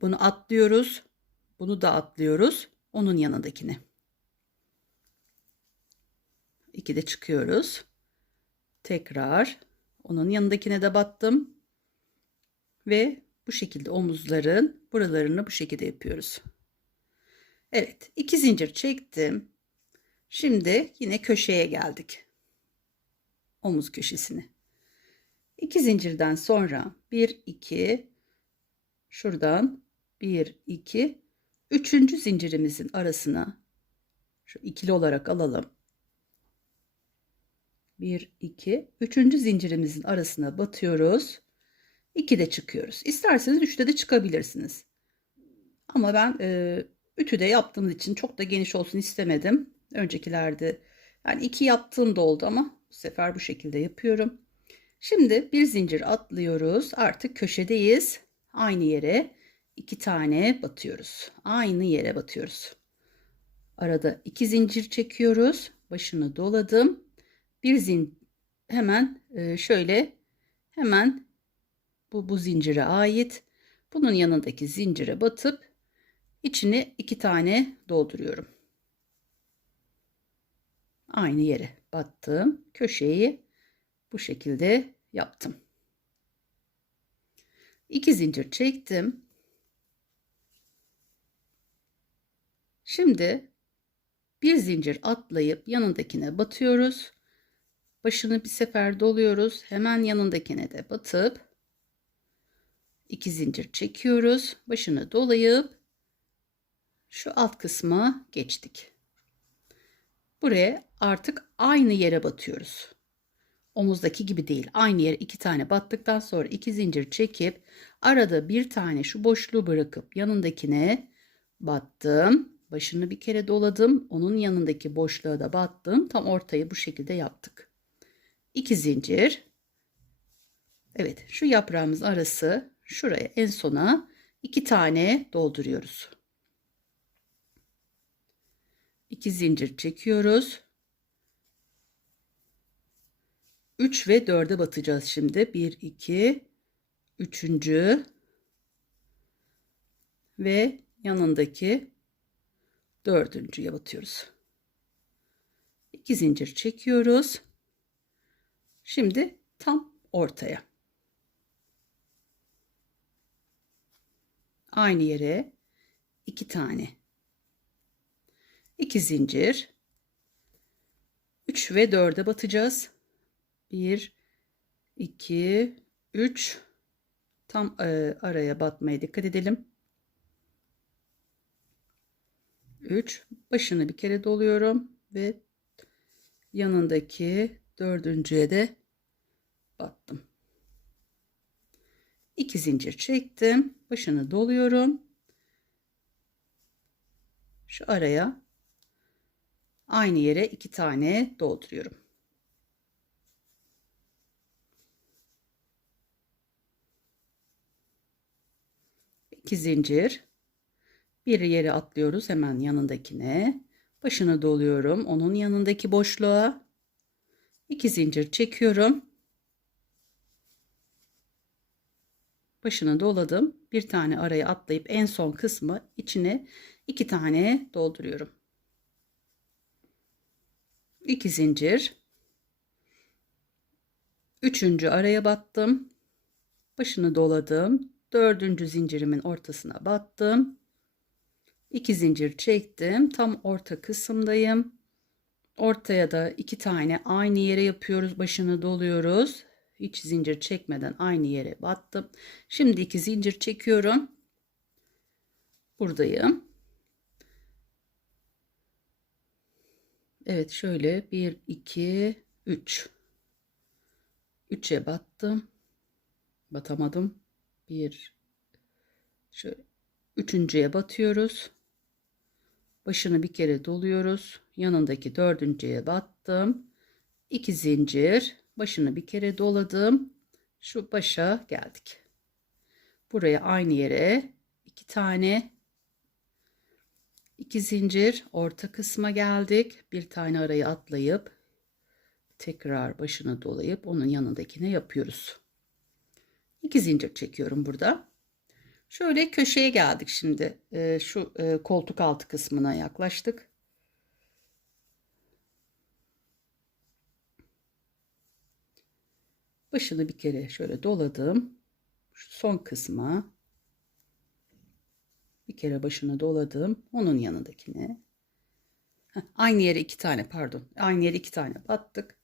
Bunu atlıyoruz. Bunu da atlıyoruz. Onun yanındakine. 2 de çıkıyoruz. Tekrar onun yanındakine de battım. Ve bu şekilde omuzların buralarını bu şekilde yapıyoruz. Evet, 2 zincir çektim. Şimdi yine köşeye geldik. Omuz köşesine. 2 zincirden sonra 1 2, şuradan 1 2, 3. zincirimizin arasına şu ikili olarak alalım. 1 2, 3. zincirimizin arasına batıyoruz. 2 de çıkıyoruz. İsterseniz 3'te de çıkabilirsiniz. Ama ben ütüde yaptığımız için çok da geniş olsun istemedim. Öncekilerde yani 2 yaptığım da oldu, ama bu sefer bu şekilde yapıyorum. Şimdi bir zincir atlıyoruz. Artık köşedeyiz. Aynı yere 2 tane batıyoruz. Aynı yere batıyoruz. Arada 2 zincir çekiyoruz. Başını doladım. Bir zincir hemen şöyle hemen bu zincire ait. Bunun yanındaki zincire batıp içine 2 tane dolduruyorum. Aynı yere battım. Köşeyi bu şekilde yaptım. 2 zincir çektim. Şimdi bir zincir atlayıp yanındakine batıyoruz. Başını bir sefer doluyoruz. Hemen yanındakine de batıp 2 zincir çekiyoruz. Başını dolayıp şu alt kısma geçtik. Buraya artık aynı yere batıyoruz. Omuzdaki gibi değil. Aynı yere 2 tane battıktan sonra 2 zincir çekip arada bir tane şu boşluğu bırakıp yanındakine battım. Başını bir kere doladım. Onun yanındaki boşluğa da battım. Tam ortayı bu şekilde yaptık. 2 zincir. Evet, şu yaprağımız arası şuraya en sona 2 tane dolduruyoruz. 2 zincir çekiyoruz. 3 ve 4'e batacağız şimdi. 1 2, 3. ve yanındaki 4.'ye batıyoruz. 2 zincir çekiyoruz. Şimdi tam ortaya. Aynı yere 2 tane. 2 zincir. 3 ve 4'e batacağız. 1 2 3, tam araya batmaya dikkat edelim. 3, başını bir kere doluyorum ve yanındaki 4.'ye de battım. 2 zincir çektim. Başını doluyorum. Şu araya aynı yere 2 tane dolduruyorum. İki zincir. Bir yere atlıyoruz hemen yanındakine. Başını doluyorum. Onun yanındaki boşluğa 2 zincir çekiyorum. Başını doladım. Bir tane araya atlayıp en son kısmı içine 2 tane dolduruyorum. 2 zincir. 3. araya battım. Başını doladım. 4. zincirimin ortasına battım. 2 zincir çektim. Tam orta kısımdayım. Ortaya da 2 tane aynı yere yapıyoruz. Başını doluyoruz. Hiç zincir çekmeden aynı yere battım. Şimdi 2 zincir çekiyorum. Buradayım. Evet, şöyle 1 2 3. 3'e battım. Batamadım. 1, şöyle üçüncüye batıyoruz. Başını bir kere doluyoruz. Yanındaki dördüncüye battım. 2 zincir. Başını bir kere doladım. Şu başa geldik. Buraya aynı yere 2 tane, 2 zincir, orta kısma geldik. Bir tane arayı atlayıp tekrar başını dolayıp onun yanındakine yapıyoruz. 2 zincir çekiyorum burada. Şöyle köşeye geldik şimdi. Şu koltuk altı kısmına yaklaştık. Başını bir kere şöyle doladım. Şu son kısma bir kere başını doladım. Onun yanındakine. Aynı yere 2 tane, pardon. Aynı yere 2 tane battık.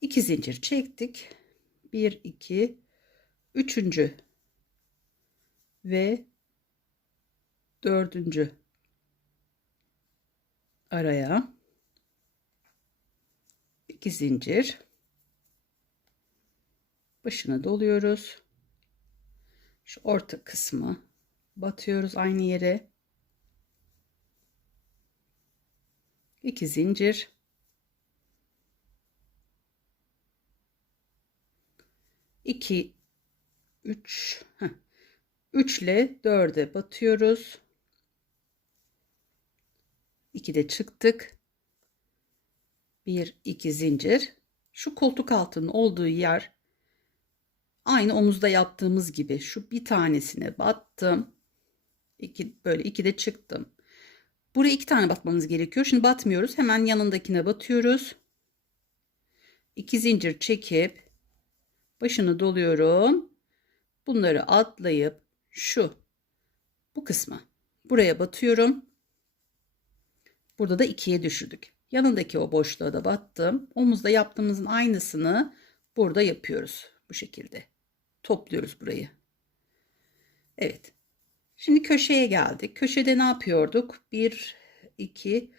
2 zincir çektik. 1, 2, üçüncü ve dördüncü araya 2 zincir, başını doluyoruz. Şu orta kısmı batıyoruz aynı yere. 2 zincir, 2, 3, 3 ile 4'e batıyoruz. 2 de çıktık. 1, 2 zincir. Şu koltuk altının olduğu yer aynı omuzda yaptığımız gibi. Şu bir tanesine battım. 2, böyle 2 de çıktım. Buraya 2 tane batmamız gerekiyor. Şimdi batmıyoruz. Hemen yanındakine batıyoruz. 2 zincir çekip başını doluyorum. Bunları atlayıp bu kısma buraya batıyorum. Burada da 2'ye düşürdük. Yanındaki o boşluğa da battım. Omuzda yaptığımızın aynısını burada yapıyoruz. Bu şekilde. Topluyoruz burayı. Evet. Şimdi köşeye geldik. Köşede ne yapıyorduk? 1, 2,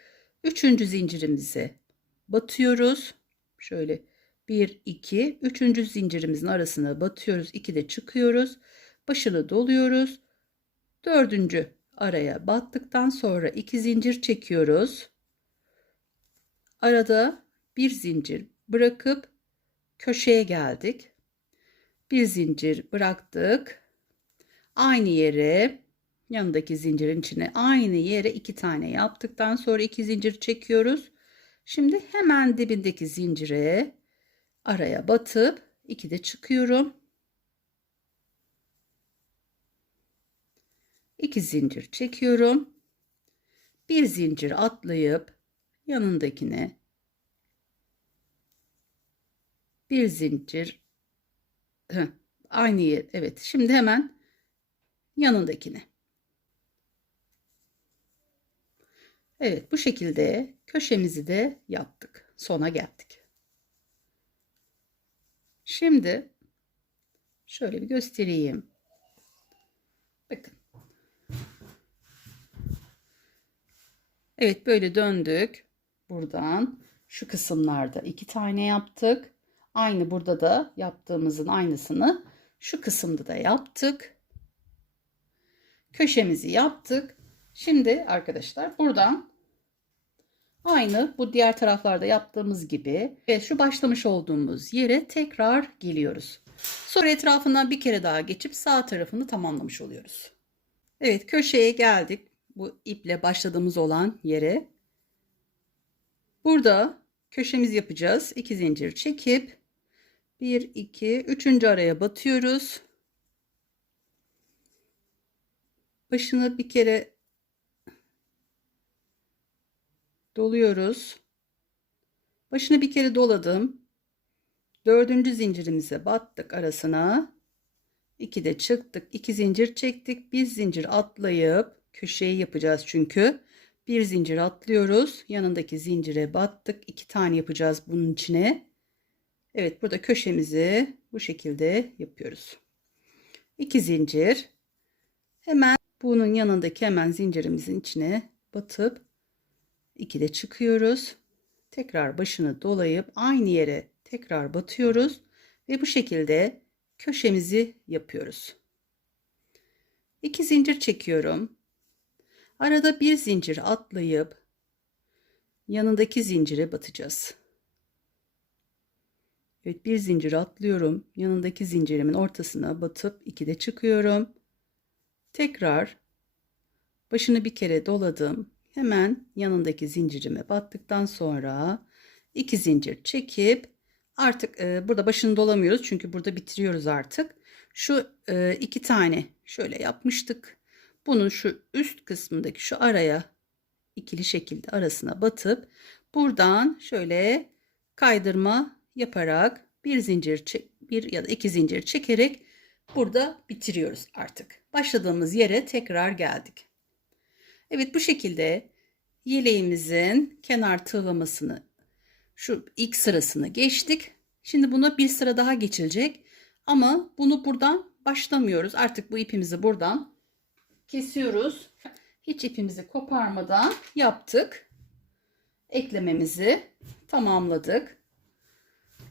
3. zincirimize batıyoruz. Şöyle 1, 2, 3. zincirimizin arasına batıyoruz. 2 de çıkıyoruz. Başını doluyoruz. 4. araya battıktan sonra 2 zincir çekiyoruz. Arada bir zincir bırakıp köşeye geldik. Bir zincir bıraktık. Aynı yere, yanındaki zincirin içine aynı yere 2 tane yaptıktan sonra 2 zincir çekiyoruz. Şimdi hemen dibindeki zincire araya batıp 2 de çıkıyorum. 2 zincir çekiyorum. Bir zincir atlayıp yanındakine bir zincir, aynı yer. Evet, şimdi hemen yanındakine. Evet, bu şekilde köşemizi de yaptık. Sona geldik. Şimdi şöyle bir göstereyim. Bakın. Evet, böyle döndük. Buradan şu kısımlarda 2 tane yaptık. Aynı burada da yaptığımızın aynısını şu kısımda da yaptık. Köşemizi yaptık. Şimdi arkadaşlar buradan aynı bu diğer taraflarda yaptığımız gibi ve şu başlamış olduğumuz yere tekrar geliyoruz. Sonra etrafından bir kere daha geçip sağ tarafını tamamlamış oluyoruz. Evet, köşeye geldik. Bu iple başladığımız olan yere. Burada köşemiz yapacağız. 2 zincir çekip 1, 2, 3. araya batıyoruz. Başını bir kere doluyoruz. Başını bir kere doladım. 4. zincirimize battık arasına. 2 de çıktık. 2 zincir çektik. Bir zincir atlayıp köşeyi yapacağız çünkü. Bir zincir atlıyoruz. Yanındaki zincire battık. 2 tane yapacağız bunun içine. Evet, burada köşemizi bu şekilde yapıyoruz. 2 zincir. Hemen bunun yanındaki hemen zincirimizin içine batıp 2 de çıkıyoruz. Tekrar başını dolayıp aynı yere tekrar batıyoruz Ve bu şekilde köşemizi yapıyoruz. 2 zincir çekiyorum. Arada bir zincir atlayıp yanındaki zincire batacağız. Evet, bir zincir atlıyorum. Yanındaki zincirimin ortasına batıp 2'de çıkıyorum. Tekrar başını bir kere doladım. Hemen yanındaki zincirime battıktan sonra 2 zincir çekip artık burada başını dolamıyoruz çünkü burada bitiriyoruz artık. Şu 2 tane şöyle yapmıştık. Bunun şu üst kısmındaki şu araya ikili şekilde arasına batıp buradan şöyle kaydırma yaparak bir zincir bir ya da 2 zincir çekerek burada bitiriyoruz artık. Başladığımız yere tekrar geldik. Evet, bu şekilde yeleğimizin kenar tığlamasını şu ilk sırasını geçtik. Şimdi buna bir sıra daha geçilecek. Ama bunu buradan başlamıyoruz. Artık bu ipimizi buradan kesiyoruz. Hiç ipimizi koparmadan yaptık. Eklememizi tamamladık.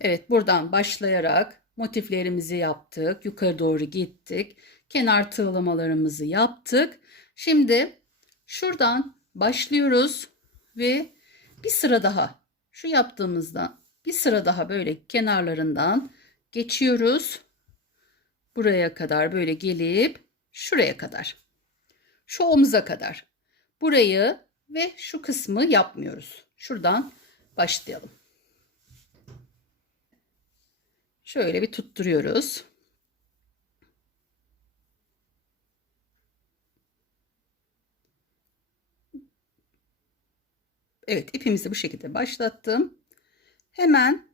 Evet, buradan başlayarak motiflerimizi yaptık. Yukarı doğru gittik. Kenar tığlamalarımızı yaptık. Şimdi şuradan başlıyoruz ve bir sıra daha şu yaptığımızdan bir sıra daha böyle kenarlarından geçiyoruz. Buraya kadar böyle gelip şuraya kadar. Şu omuza kadar. Burayı ve şu kısmı yapmıyoruz. Şuradan başlayalım. Şöyle bir tutturuyoruz. Evet, ipimizi bu şekilde başlattım. Hemen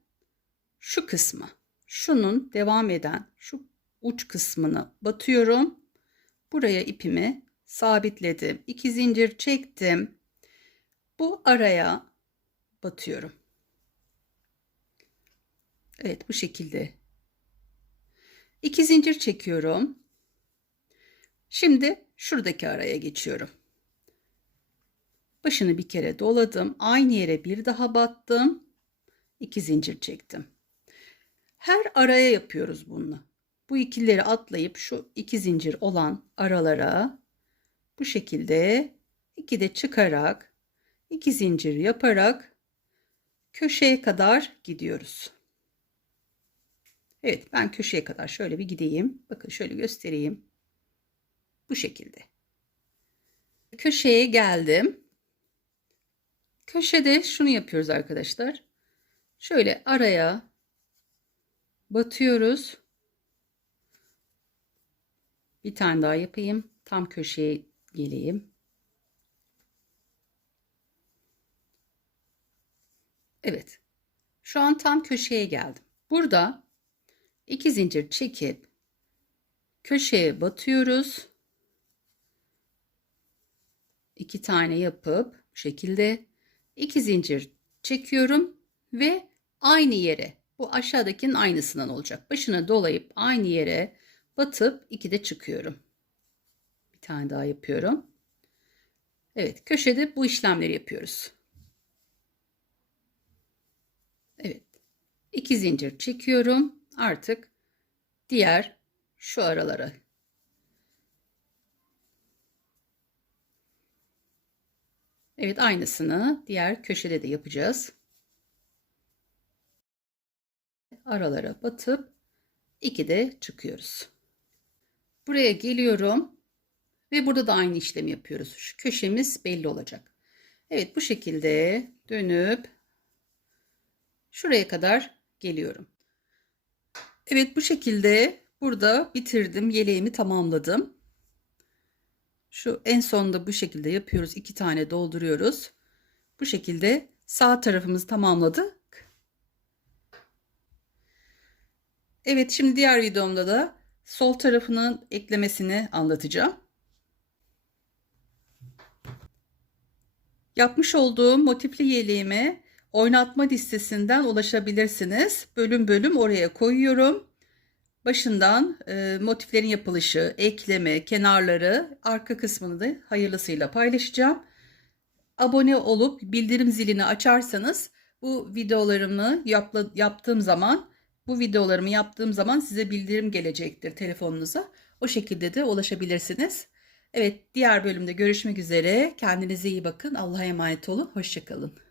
şu kısmı, şunun devam eden şu uç kısmına batıyorum. Buraya ipimi sabitledim. 2 zincir çektim. Bu araya batıyorum. Evet, bu şekilde. 2 zincir çekiyorum. Şimdi şuradaki araya geçiyorum. Başını bir kere doladım. Aynı yere bir daha battım. 2 zincir çektim. Her araya yapıyoruz bunu. Bu ikileri atlayıp şu 2 zincir olan aralara bu şekilde 2'de çıkarak 2 zincir yaparak köşeye kadar gidiyoruz. Evet, ben köşeye kadar şöyle bir gideyim. Bakın şöyle göstereyim. Bu şekilde. Köşeye geldim. Köşede şunu yapıyoruz arkadaşlar. Şöyle araya batıyoruz. Bir tane daha yapayım. Tam köşeye geleyim. Evet. Şu an tam köşeye geldim. Burada 2 zincir çekip köşeye batıyoruz. 2 tane yapıp bu şekilde 2 zincir çekiyorum ve aynı yere, bu aşağıdakinin aynısından olacak. Başına dolayıp aynı yere batıp 2'de çıkıyorum. Bir tane daha yapıyorum. Evet, köşede bu işlemleri yapıyoruz. Evet. 2 zincir çekiyorum. Artık diğer şu aralara. Evet, aynısını diğer köşede de yapacağız. Aralara batıp 2'de çıkıyoruz. Buraya geliyorum ve burada da aynı işlemi yapıyoruz. Şu köşemiz belli olacak. Evet, bu şekilde dönüp şuraya kadar geliyorum. Evet, bu şekilde burada bitirdim. Yeleğimi tamamladım. Şu en sonunda bu şekilde yapıyoruz. 2 tane dolduruyoruz. Bu şekilde sağ tarafımızı tamamladık. Evet, şimdi diğer videomda da sol tarafının eklemesini anlatacağım. Yapmış olduğum motifli yeleğime oynatma listesinden ulaşabilirsiniz. Bölüm bölüm oraya koyuyorum. Başından motiflerin yapılışı, ekleme, kenarları, arka kısmını da hayırlısıyla paylaşacağım. Abone olup bildirim zilini açarsanız bu videolarımı yaptığım zaman Bu videolarımı yaptığım zaman size bildirim gelecektir telefonunuza. O şekilde de ulaşabilirsiniz. Evet, diğer bölümde görüşmek üzere. Kendinize iyi bakın. Allah'a emanet olun. Hoşça kalın.